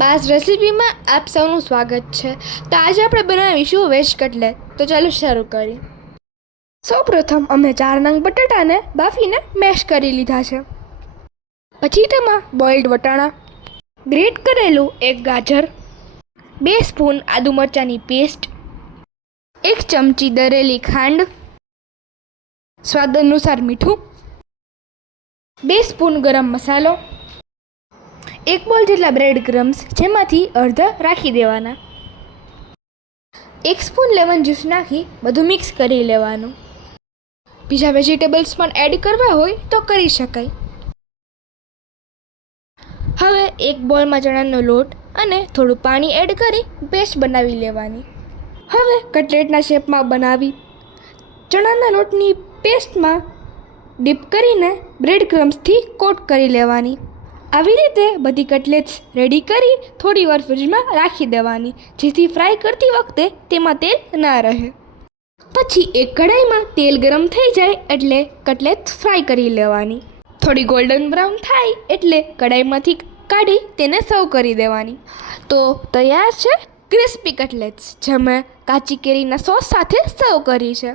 બાસ રેસીપીમાં આપ સૌનું સ્વાગત છે. તો આજે આપણે બનાવીશું વેજ કટલેટ. તો ચાલો શરૂ કરીએ. સૌપ્રથમ અમે 4 નંગ બટાટાને બાફીને મેશ કરી લીધા છે. પછી તેમાં બોઇલ્ડ વટાણા, ગ્રેટ કરેલું 1 ગાજર, 2 સ્પૂન આદુ મરચાંની પેસ્ટ, 1 ચમચી દળેલી ખાંડ, સ્વાદ અનુસાર મીઠું, 2 સ્પૂન ગરમ મસાલો, 1 બોલ જેટલા બ્રેડ ક્રમ્સ જેમાંથી અડધા રાખી દેવાના, 1 સ્પૂન લેમન જ્યુસ નાખી બધું મિક્સ કરી લેવાનું. બીજા વેજીટેબલ્સ પણ એડ કરવા હોય તો કરી શકાય. હવે 1 બોલમાં ચણાનો લોટ અને થોડું પાણી એડ કરી પેસ્ટ બનાવી લેવાની. હવે કટલેટના શેપમાં બનાવી ચણાના લોટની પેસ્ટમાં ડીપ કરીને બ્રેડ ક્રમ્સથી કોટ કરી લેવાની. આવી રીતે બધી કટલેટ્સ રેડી કરી થોડી વાર ફ્રીજમાં રાખી દેવાની, જેથી ફ્રાય કરતી વખતે તેમાં તેલ ના રહે. પછી એક કઢાઈમાં તેલ ગરમ થઈ જાય એટલે કટલેટ્સ ફ્રાય કરી લેવાની. થોડી ગોલ્ડન બ્રાઉન થાય એટલે કઢાઈમાંથી કાઢી તેને સર્વ કરી દેવાની. તો તૈયાર છે ક્રિસ્પી કટલેટ્સ, જે મેં કાચી કેરીના સોસ સાથે સર્વ કરી છે.